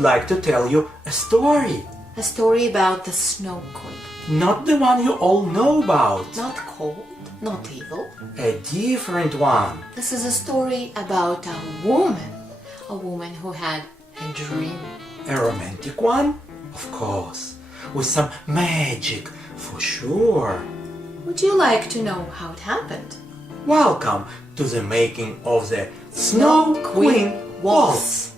would like to tell you a story. A story about the Snow Queen. Not the one you all know about. Not cold, not evil. A different one. This is a story about a woman who had a dream. A romantic one? Of course. With some magic, for sure. Would you like to know how it happened? Welcome to the making of the Snow Queen Waltz.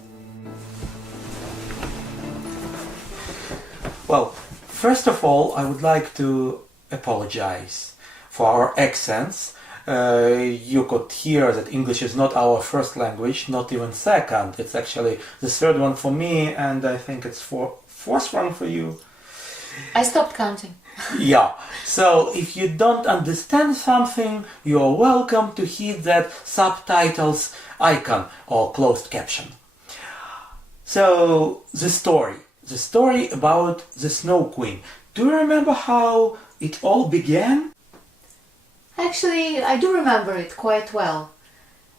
Well, first of all, I would like to apologize for our accents. You could hear that English is not our first language, not even second. It's actually the third one for me, and I think it's fourth one for you. I stopped counting. Yeah, so if you don't understand something, you're welcome to hit that subtitles icon or closed caption. So, the story about the Snow Queen. Do you remember how it all began? Actually, I do remember it quite well.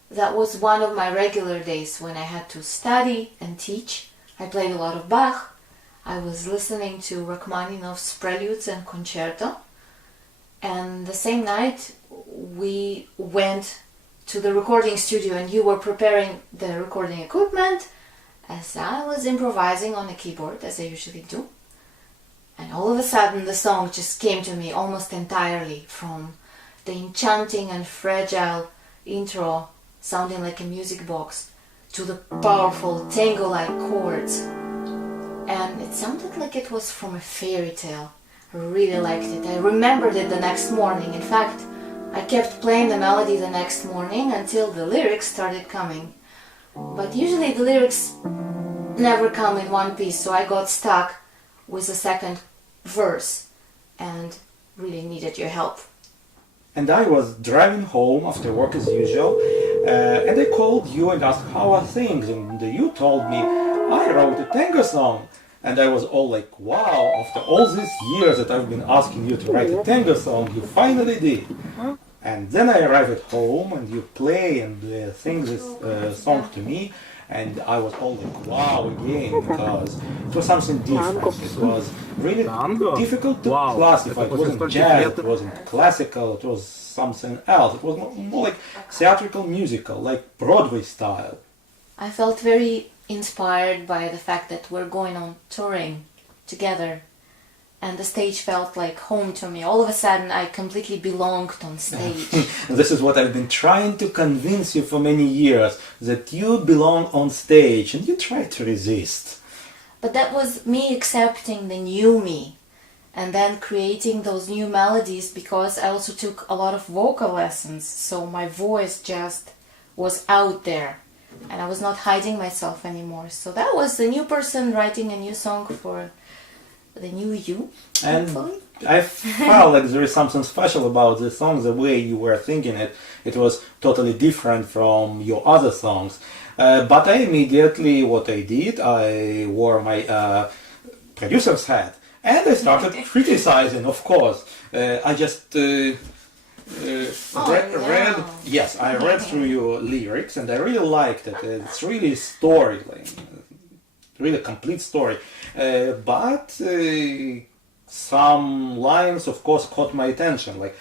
That was one of my regular days when I had to study and teach. I played a lot of Bach. I was listening to Rachmaninoff's Preludes and Concerto. And the same night we went to the recording studio and you were preparing the recording equipment as I was improvising on a keyboard, as I usually do. And all of a sudden the song just came to me almost entirely, from the enchanting and fragile intro sounding like a music box to the powerful tango-like chords. And it sounded like it was from a fairy tale. I really liked it. I remembered it the next morning. In fact, I kept playing the melody the next morning until the lyrics started coming. But usually the lyrics never come in one piece, so I got stuck with the second verse and really needed your help. And I was driving home after work as usual, and I called you and asked how are things, and you told me I wrote a tango song. And I was all like, wow, after all these years that I've been asking you to write a tango song, you finally did. And then I arrive at home and you play and sing this song to me, and I was all like, wow, again, because it was something different. It was really difficult to classify. It wasn't jazz, it wasn't classical, it was something else. It was more like theatrical musical, like Broadway style. I felt very inspired by the fact that we're going on touring together, and the stage felt like home to me. All of a sudden I completely belonged on stage. This is what I've been trying to convince you for many years, that you belong on stage, and you try to resist. But that was me accepting the new me and then creating those new melodies, because I also took a lot of vocal lessons, so my voice just was out there. And I was not hiding myself anymore. So that was the new person writing a new song for the new you. And I felt like there is something special about this song, the way you were thinking it. It was totally different from your other songs. But I immediately, what I did, I wore my producer's hat. And I started criticizing, of course. I just... I read through your lyrics and I really liked it. It's really story, like, really complete story. But some lines, of course, caught my attention, like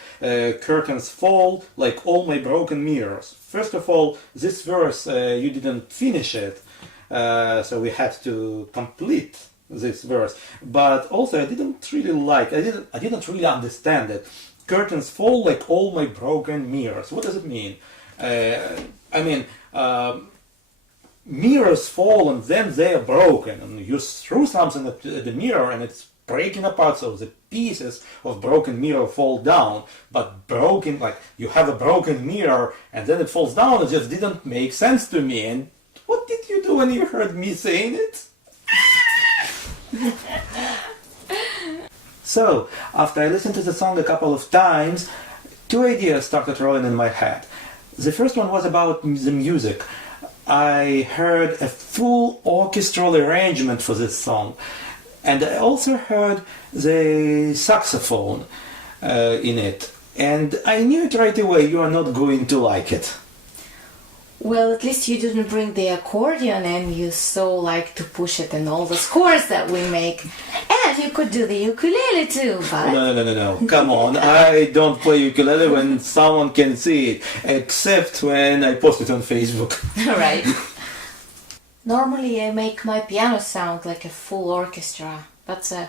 curtains fall like all my broken mirrors. First of all, this verse you didn't finish it, so we had to complete this verse. But also, I didn't really understand it. Curtains fall like all my broken mirrors. What does it mean? Mirrors fall and then they are broken, and you threw something at the mirror and it's breaking apart, so the pieces of broken mirror fall down. But broken, like you have a broken mirror and then it falls down, it just didn't make sense to me. And what did you do when you heard me saying it? So, after I listened to the song a couple of times, two ideas started rolling in my head. The first one was about the music. I heard a full orchestral arrangement for this song, and I also heard the saxophone in it. And I knew it right away, you are not going to like it. Well, at least you didn't bring the accordion and you so like to push it in all the scores that we make. And you could do the ukulele too, but... No. Come on. I don't play ukulele when someone can see it, except when I post it on Facebook. Right. Normally I make my piano sound like a full orchestra. That's an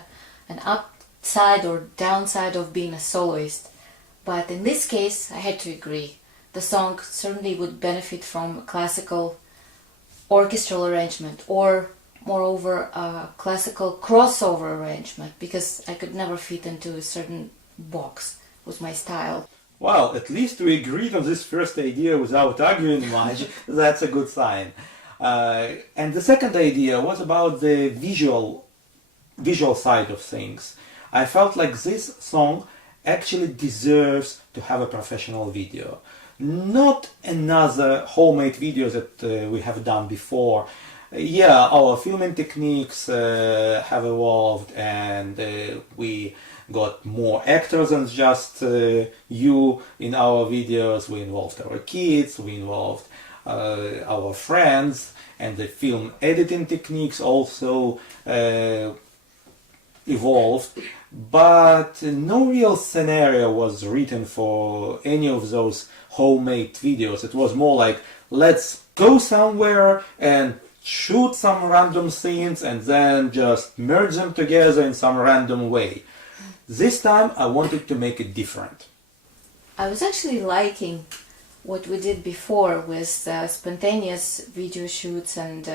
upside or downside of being a soloist. But in this case, I had to agree. The song certainly would benefit from a classical orchestral arrangement, or moreover a classical crossover arrangement, because I could never fit into a certain box with my style. Well, at least we agreed on this first idea without arguing much. That's a good sign. And the second idea was about the visual side of things. I felt like this song actually deserves to have a professional video. Not another homemade video that we have done before. Yeah, our filming techniques have evolved, and we got more actors than just you in our videos. We involved our kids, we involved our friends, and the film editing techniques also evolved. But no real scenario was written for any of those homemade videos. It was more like, let's go somewhere and shoot some random scenes and then just merge them together in some random way. This time I wanted to make it different. I was actually liking what we did before with spontaneous video shoots and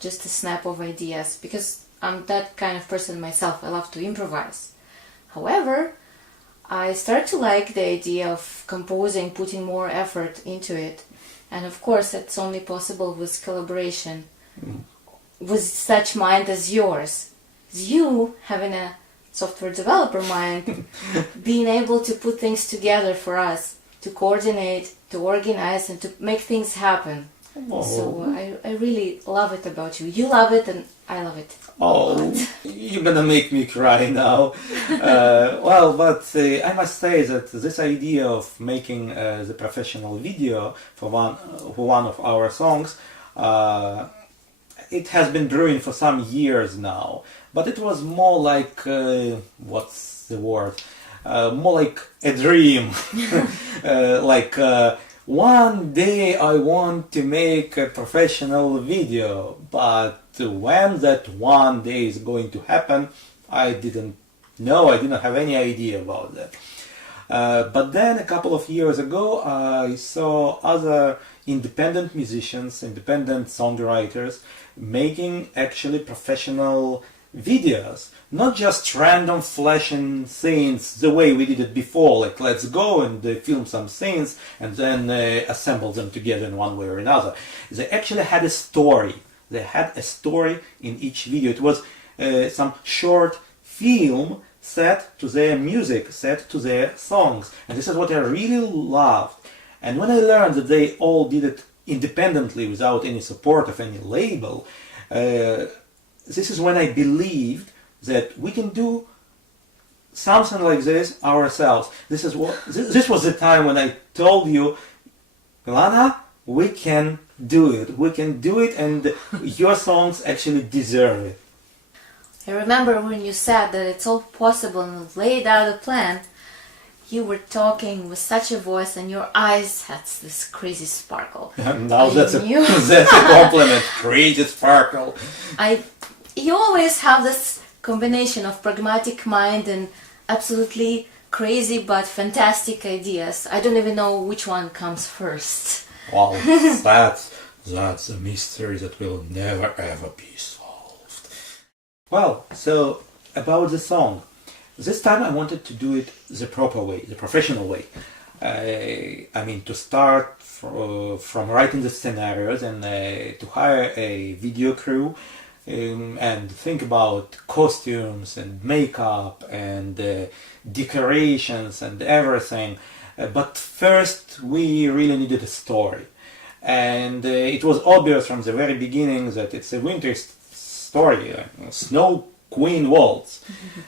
just a snap of ideas, because I'm that kind of person myself. I love to improvise. However, I started to like the idea of composing, putting more effort into it. And of course, it's only possible with collaboration, with such mind as yours. You, having a software developer mind, being able to put things together for us, to coordinate, to organize, and to make things happen. Oh. So I really love it about you. You love it and I love it. Oh, you're gonna make me cry now. But I must say that this idea of making the professional video for one of our songs, it has been brewing for some years now. But it was more like, what's the word? More like a dream. One day I want to make a professional video, but when that one day is going to happen, I didn't know, I didn't have any idea about that. But then a couple of years ago, I saw other independent musicians, independent songwriters making actually professional videos, not just random flashing scenes the way we did it before, like let's go and film some scenes and then assemble them together in one way or another. They actually had a story. They had a story in each video. It was some short film set to their music, set to their songs. And this is what I really loved. And when I learned that they all did it independently without any support of any label, this is when I believed that we can do something like this ourselves. This was the time when I told you, Milana, we can do it. We can do it, and your songs actually deserve it. I remember when you said that it's all possible and laid out a plan, you were talking with such a voice and your eyes had this crazy sparkle. Now that's a compliment, crazy sparkle. You always have this combination of pragmatic mind and absolutely crazy but fantastic ideas. I don't even know which one comes first. Well, that's a mystery that will never ever be solved. Well, so about the song. This time I wanted to do it the proper way, the professional way. I mean, to start from writing the scenarios and to hire a video crew and think about costumes and makeup and decorations and everything. But first we really needed a story. And it was obvious from the very beginning that it's a winter story, Snow Queen Waltz.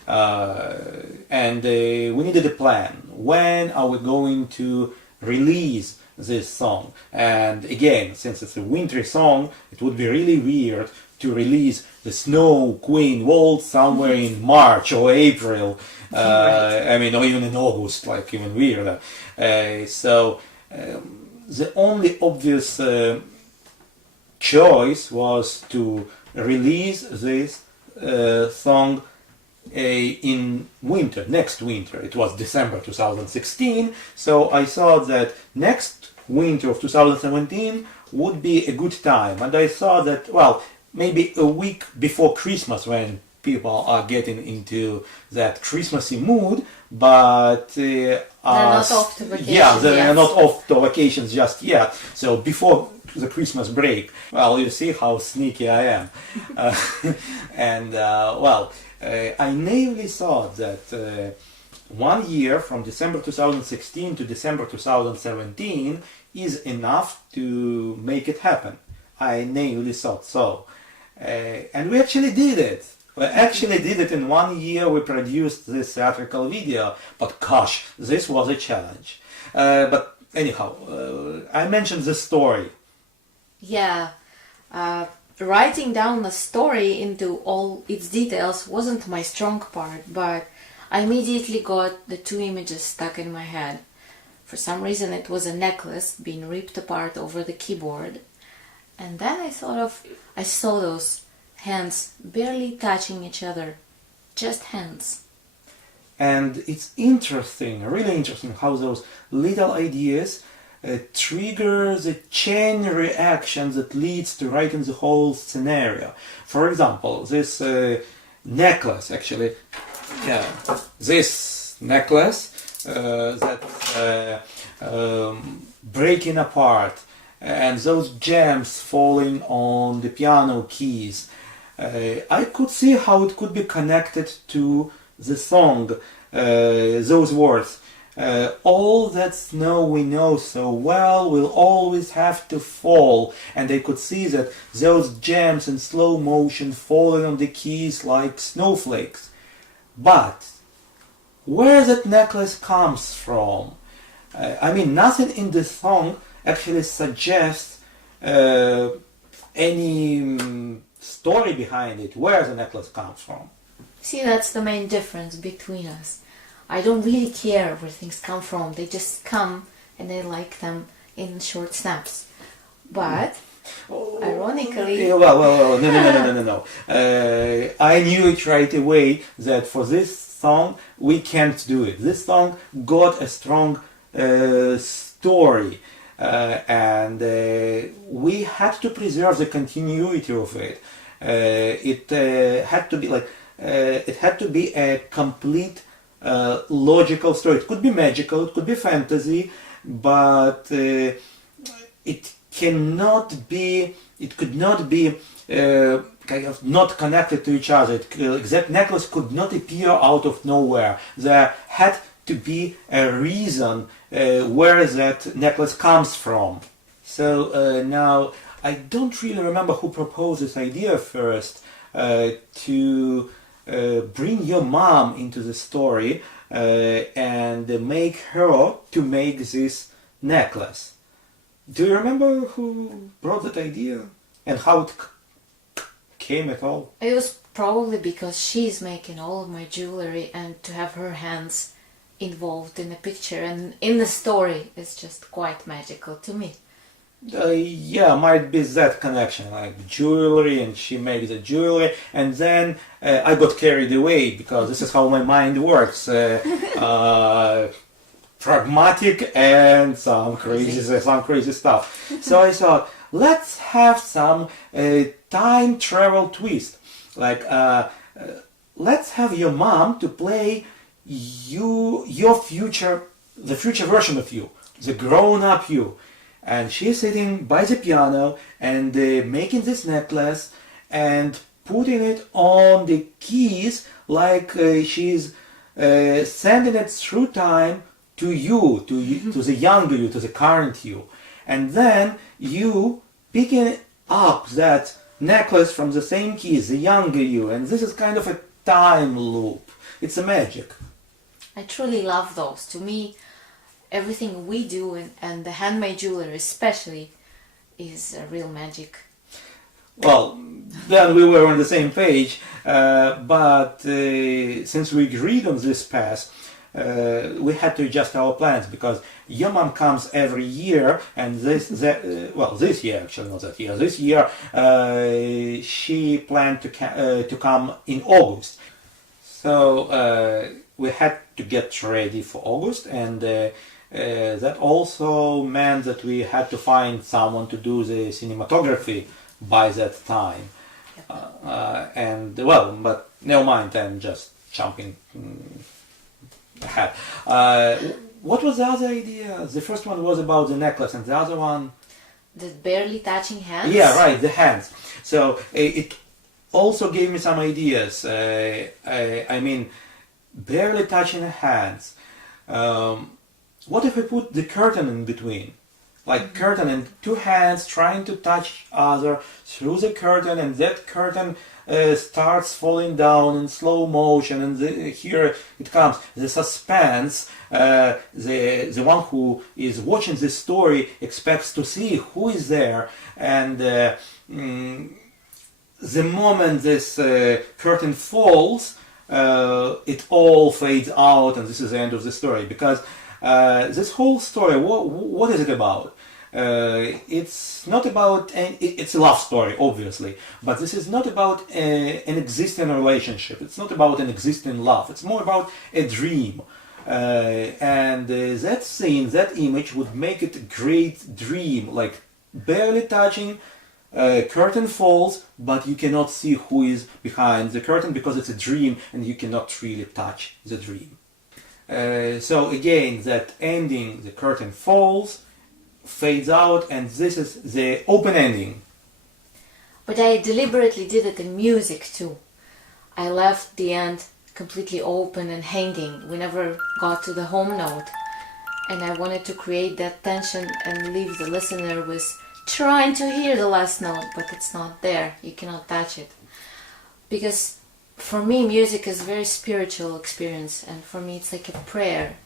And we needed a plan. When are we going to release this song. And again, since it's a wintry song, it would be really weird to release the Snow Queen Waltz somewhere in March or April. I mean, or even in August, like even weirder. So the only obvious choice was to release this song in winter, next winter. It was December 2016, so I thought that next winter of 2017 would be a good time. And I thought that, well, maybe a week before Christmas, when people are getting into that Christmassy mood, but they're not off to vacation. Yeah, they're not off to vacations just yet. So before the Christmas break, well, you see how sneaky I am. I naively thought that 1 year from December 2016 to December 2017 is enough to make it happen. I naively thought so. And we actually did it. We actually did it in 1 year. We produced this theatrical video. But gosh, this was a challenge. But anyhow, I mentioned the story. Yeah. Writing down the story into all its details wasn't my strong part, but I immediately got the two images stuck in my head. For some reason it was a necklace being ripped apart over the keyboard, and then I saw those hands barely touching each other, just hands. And it's interesting, really interesting, how those little ideas trigger the chain reaction that leads to writing the whole scenario. For example, this necklace, actually, this necklace that's breaking apart, and those gems falling on the piano keys. I could see how it could be connected to the song, those words. All that snow we know so well will always have to fall, and I could see that those gems in slow motion falling on the keys like snowflakes. But where that necklace comes from? I mean, nothing in the song actually suggests any story behind it, where the necklace comes from. See, that's the main difference between us. I don't really care where things come from. They just come and I like them in short snaps. But, ironically... No. I knew it right away that for this song we can't do it. This song got a strong story. And we had to preserve the continuity of it. It had to be a complete logical story. It could be magical, it could be fantasy, but it could not be kind of not connected to each other. That necklace could not appear out of nowhere. There had to be a reason where that necklace comes from. So now I don't really remember who proposed this idea first, to bring your mom into the story and make her to make this necklace. Do you remember who brought that idea and how it came at all? It was probably because she's making all of my jewelry, and to have her hands involved in the picture and in the story is just quite magical to me. Might be that connection, like jewelry, and she makes the jewelry, and then I got carried away because this is how my mind works. Pragmatic and some crazy stuff. So I thought, let's have some time travel twist. Like, let's have your mom to play the future version of you, the grown-up you. And she's sitting by the piano and making this necklace and putting it on the keys like she's sending it through time to you, to the younger you, to the current you. And then you picking up that necklace from the same keys, the younger you. And this is kind of a time loop. It's a magic. I truly love those. To me, everything we do and the handmade jewelry especially is real magic. Well, then we were on the same page, but since we agreed on this path, we had to adjust our plans because your mom comes every year, and this year actually, not that year. This year she planned to come in August, so we had to get ready for August, and that also meant that we had to find someone to do the cinematography by that time. But never mind, I'm just jumping ahead. What was the other idea? The first one was about the necklace, and the other one... The barely touching hands? Yeah, right, the hands. So it also gave me some ideas. I mean, barely touching the hands. What if we put the curtain in between? Like curtain and two hands trying to touch other through the curtain, and that curtain starts falling down in slow motion, and here it comes. The suspense, the one who is watching this story expects to see who is there, and the moment this curtain falls, it all fades out, and this is the end of the story. Because this whole story, what is it about? It's not about, it's a love story, obviously, but this is not about an existing relationship. It's not about an existing love. It's more about a dream. And that scene, that image would make it a great dream, like barely touching, curtain falls, but you cannot see who is behind the curtain because it's a dream and you cannot really touch the dream. So again, that ending, the curtain falls, fades out, and this is the open ending. But I deliberately did it in music too. I left the end completely open and hanging. We never got to the home note, and I wanted to create that tension and leave the listener with trying to hear the last note, but it's not there. You cannot touch it. Because for me, music is a very spiritual experience, and for me it's like a prayer.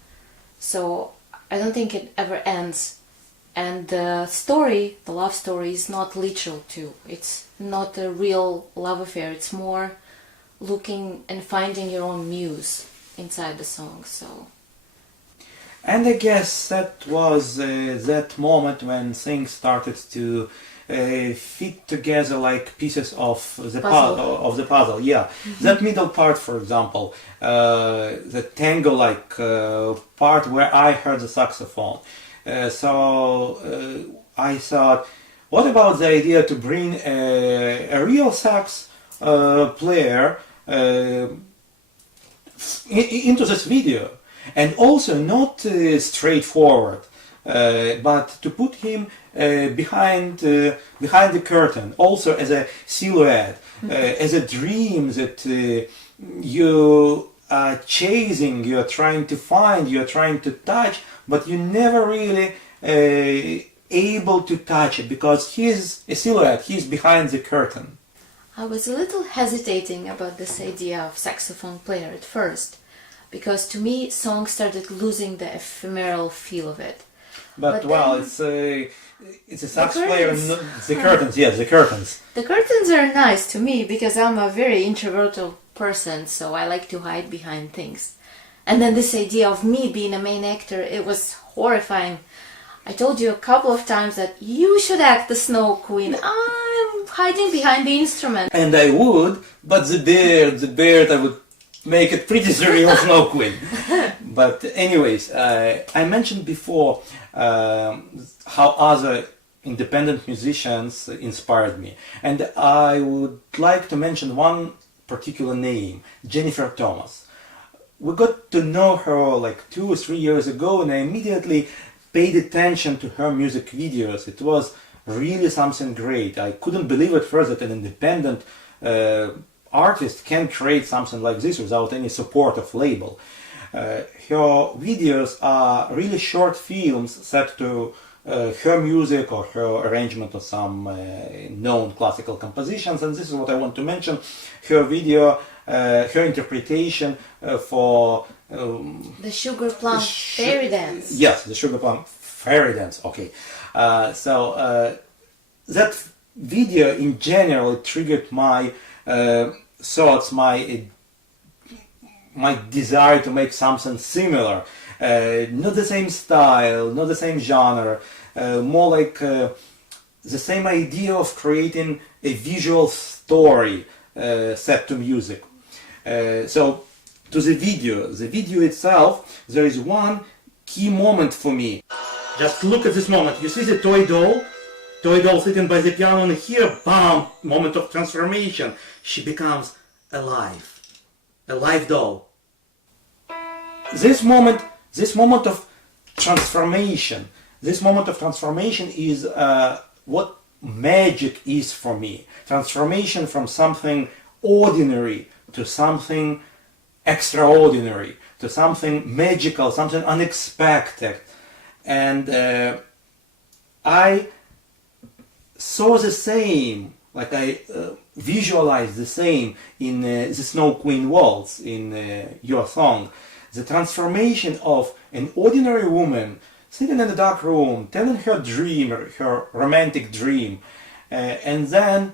So I don't think it ever ends. And the story, the love story, is not literal too. It's not a real love affair. It's more looking and finding your own muse inside the song. So. And I guess that was that moment when things started to fit together like pieces of the puzzle. Yeah, mm-hmm. That middle part, for example, the tango-like part where I heard the saxophone. So I thought, what about the idea to bring a real sax player into this video, and also not straightforward, but to put him behind the curtain, also as a silhouette, as a dream that you are chasing, you are trying to find, you are trying to touch, but you never really able to touch it because he's a silhouette, he's behind the curtain. I was a little hesitating about this idea of saxophone player at first, because to me songs started losing the ephemeral feel of it. But well, then, it's a sax player, and the curtains, yes, the curtains. The curtains are nice to me because I'm a very introverted person, so I like to hide behind things. And then this idea of me being a main actor, it was horrifying. I told you a couple of times that you should act the Snow Queen. I'm hiding behind the instrument. And I would, but the beard, I would make it pretty surreal Snow Queen. But anyways, I mentioned before how other independent musicians inspired me. And I would like to mention one particular name, Jennifer Thomas. We got to know her like 2 or 3 years ago, and I immediately paid attention to her music videos. It was really something great. I couldn't believe at first that an independent artist can create something like this without any support of label. Her videos are really short films set to her music or her arrangement of some known classical compositions, and this is what I want to mention. Her video, her interpretation for The Sugar Plum Fairy Dance. Yes, the Sugar Plum Fairy Dance. Okay, that video in general triggered my thoughts, my desire to make something similar. Not the same style, not the same genre, more like the same idea of creating a visual story set to music. So to the video itself, there is one key moment for me. Just look at this moment. You see the toy doll sitting by the piano, and here, bam, moment of transformation. She becomes alive, a live doll. This moment of transformation is what magic is for me. Transformation from something ordinary to something extraordinary, to something magical, something unexpected. And I saw the same, like I visualized the same in the Snow Queen Waltz, in your song. The transformation of an ordinary woman sitting in a dark room, telling her dream, her romantic dream, and then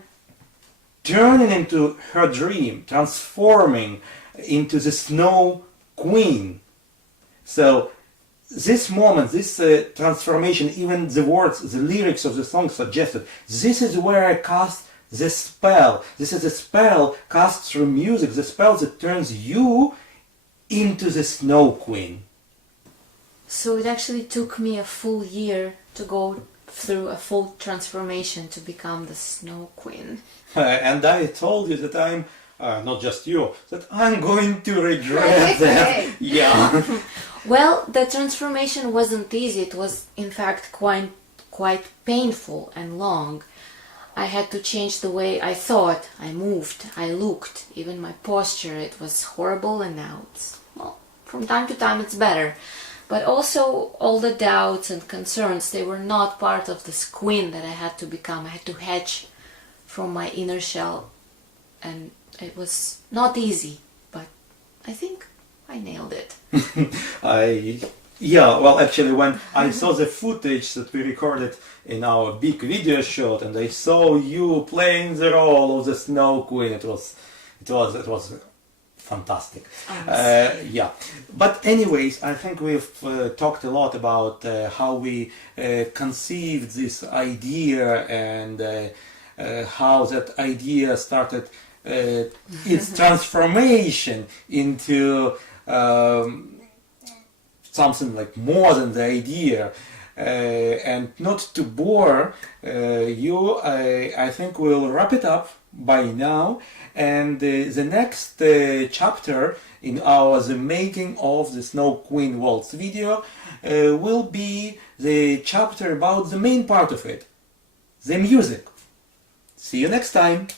turning into her dream, transforming into the Snow Queen. So this moment, this transformation, even the words, the lyrics of the song suggested, this is where I cast the spell. This is a spell cast through music, the spell that turns you into the Snow Queen. So it actually took me a full year to go through a full transformation to become the Snow Queen. And I told you that I'm, not just you, that I'm going to regret that. Yeah. Well, the transformation wasn't easy. It was, in fact, quite painful and long. I had to change the way I thought, I moved, I looked, even my posture. It was horrible, and now it's, well, from time to time it's better. But also all the doubts and concerns, they were not part of this queen that I had to become. I had to hatch from my inner shell, and it was not easy, but I think I nailed it. Yeah, well, actually, when I saw the footage that we recorded in our big video shot, and I saw you playing the role of the Snow Queen, it was fantastic. Yeah, but anyways, I think we've talked a lot about how we conceived this idea, and how that idea started its transformation into something like more than the idea. And not to bore you, I think we'll wrap it up by now. And the next chapter in our The Making of the Snow Queen Waltz video will be the chapter about the main part of it, the music. See you next time!